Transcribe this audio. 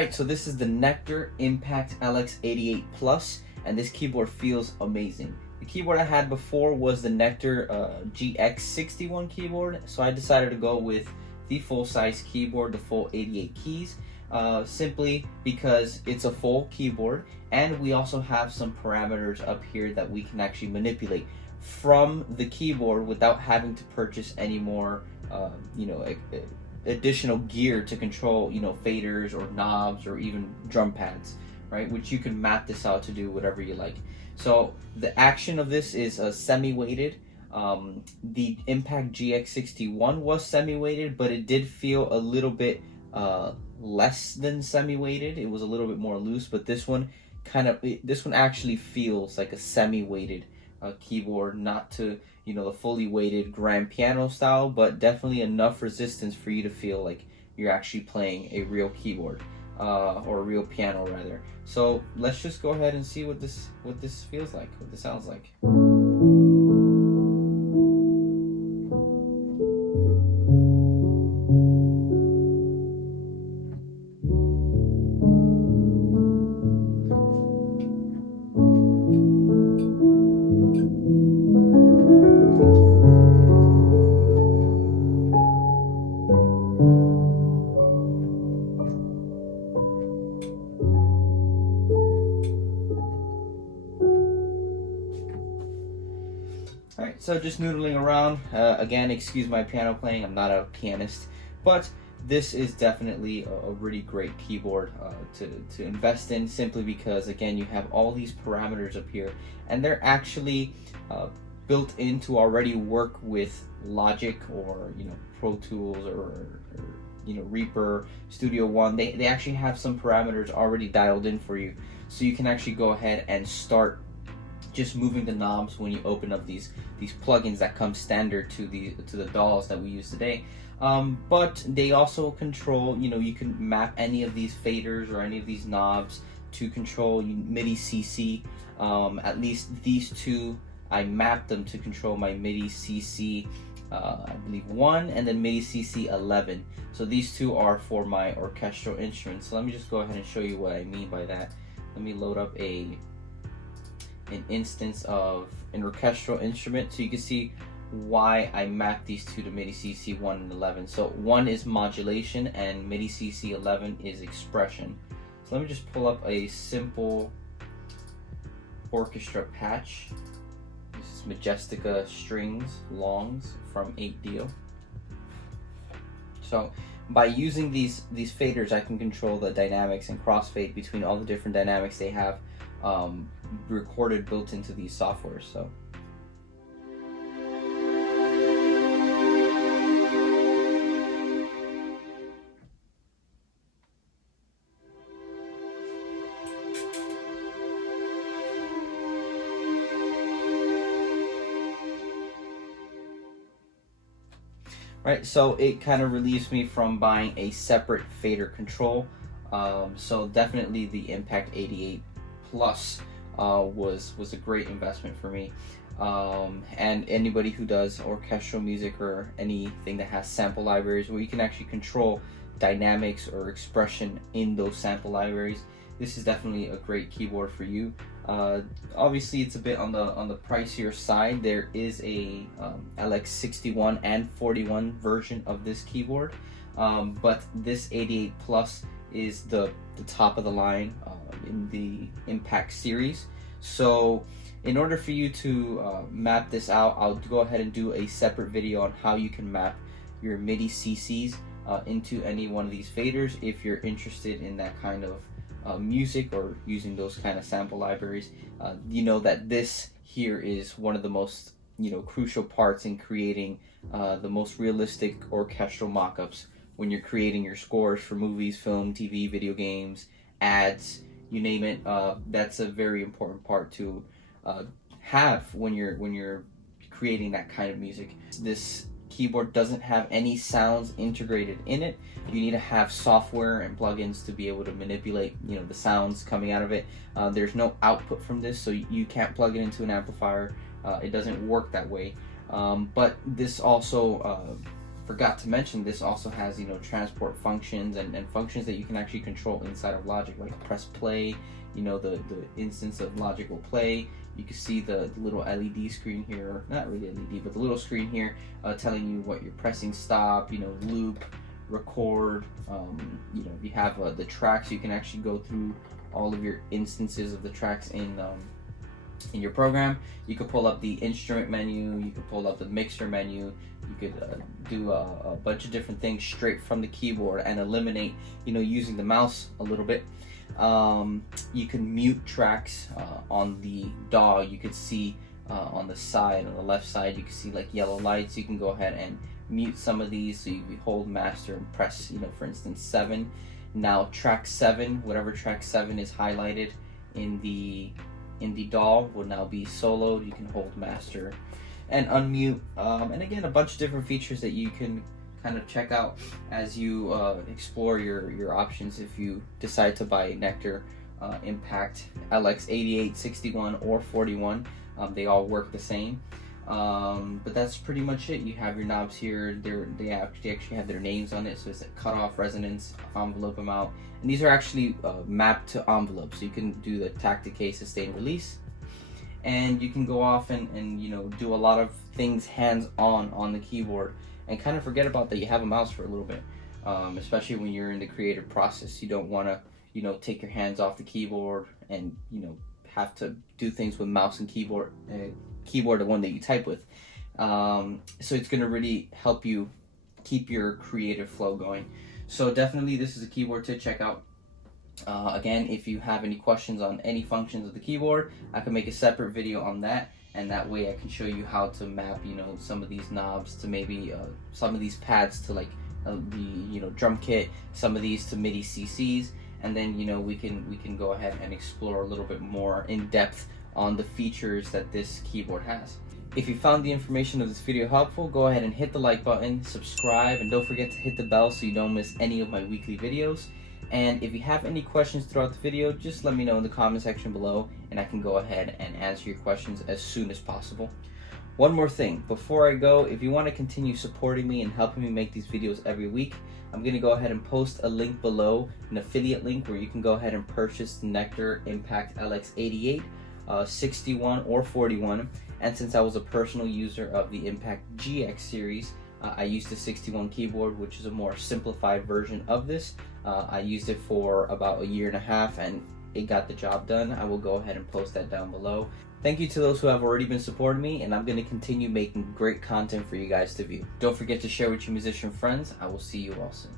Alright, so this is the Nektar Impact LX88 Plus, and this keyboard feels amazing. The keyboard I had before was the Nektar GX61 keyboard, so I decided to go with the full-size keyboard, the full 88 keys, simply because it's a full keyboard, and we also have some parameters up here that we can actually manipulate from the keyboard without having to purchase any more, additional gear to control, faders or knobs or even drum pads, right? Which you can map this out to do whatever you like. So the action of this is semi-weighted. The Impact GX61 was semi-weighted, but it did feel a little bit less than semi-weighted. It was a little bit more loose, but this one actually feels like a semi-weighted keyboard, not to the fully weighted grand piano style, but definitely enough resistance for you to feel like you're actually playing a real keyboard, or a real piano rather. So let's just go ahead and see what this feels like, what this sounds like. Alright, so just noodling around. Again, excuse my piano playing, I'm not a pianist, but this is definitely a really great keyboard to invest in, simply because, again, you have all these parameters up here, and they're actually built in to already work with Logic or Pro Tools or Reaper, Studio One. They actually have some parameters already dialed in for you, so you can actually go ahead and start just moving the knobs when you open up these plugins that come standard to the DAWs that we use today. But they also control, you can map any of these faders or any of these knobs to control MIDI CC. At least these two, I mapped them to control my MIDI CC, I believe 1, and then MIDI CC 11. So these two are for my orchestral instruments. So let me just go ahead and show you what I mean by that. Let me load up an instance of an orchestral instrument so you can see why I mapped these two to MIDI CC 1 and 11. So 1 is modulation and MIDI CC 11 is expression. So let me just pull up a simple orchestra patch. This is Majestica strings longs from 8Dio. So by using these faders, I can control the dynamics and crossfade between all the different dynamics they have recorded built into these softwares. So right, so it kind of relieves me from buying a separate fader control. So definitely the Impact 88 Plus was a great investment for me. And anybody who does orchestral music or anything that has sample libraries where you can actually control dynamics or expression in those sample libraries, this is definitely a great keyboard for you. Obviously it's a bit on the pricier side. There is a LX61 and 41 version of this keyboard, but this 88 Plus is the top of the line in the Impact series. So in order for you to map this out, I'll go ahead and do a separate video on how you can map your MIDI CCs into any one of these faders if you're interested in that kind of music or using those kind of sample libraries. You know that this here is one of the most crucial parts in creating the most realistic orchestral mock-ups when you're creating your scores for movies, film, TV, video games, ads, you name it. That's a very important part to have when you're creating that kind of music. This keyboard doesn't have any sounds integrated in it. You need to have software and plugins to be able to manipulate the sounds coming out of it. There's no output from this, so you can't plug it into an amplifier. It doesn't work that way. But this also forgot to mention, this also has, you know, transport functions and functions that you can actually control inside of Logic, like press play, you know, the instance of Logic will play. You can see the little LED screen here, not really LED, but the little screen here telling you what you're pressing, stop, you know, loop, record. You know, you have the tracks. You can actually go through all of your instances of the tracks in your program. You could pull up the instrument menu, you could pull up the mixer menu, you could do a bunch of different things straight from the keyboard and eliminate, you know, using the mouse a little bit. You can mute tracks on the DAW. You could see on the side, on the left side, you can see like yellow lights. You can go ahead and mute some of these. So you hold master and press, you know, for instance 7. Now track 7, whatever track 7 is highlighted in the DAW will now be soloed. You can hold master and unmute, and again, a bunch of different features that you can kind of check out as you explore your options if you decide to buy a Nektar Impact LX88, 61, or 41. They all work the same. But that's pretty much it. You have your knobs here. They actually have their names on it, so it's a cutoff, resonance, envelope amount, and these are actually mapped to envelopes. So you can do the tack, decay, sustain, release, and you can go off and you know, do a lot of things hands-on the keyboard and kind of forget about that you have a mouse for a little bit, especially when you're in the creative process. You don't want to, you know, take your hands off the keyboard and, you know, have to do things with mouse and keyboard, the one that you type with. So it's going to really help you keep your creative flow going. So definitely this is a keyboard to check out. Again, if you have any questions on any functions of the keyboard, I can make a separate video on that, and that way I can show you how to map, you know, some of these knobs to maybe some of these pads to like the, you know, drum kit, some of these to MIDI CCs, and then, you know, we can go ahead and explore a little bit more in depth on the features that this keyboard has. If you found the information of this video helpful, go ahead and hit the like button, subscribe, and don't forget to hit the bell so you don't miss any of my weekly videos. And if you have any questions throughout the video, just let me know in the comment section below, and I can go ahead and answer your questions as soon as possible. One more thing, before I go, if you want to continue supporting me and helping me make these videos every week, I'm going to go ahead and post a link below, an affiliate link where you can go ahead and purchase the Nektar Impact LX88, 61 or 41. And since I was a personal user of the Impact GX series, I used the 61 keyboard, which is a more simplified version of this. I used it for about 1.5 years and it got the job done. I will go ahead and post that down below. Thank you to those who have already been supporting me, and I'm going to continue making great content for you guys to view. Don't forget to share with your musician friends. I will see you all soon.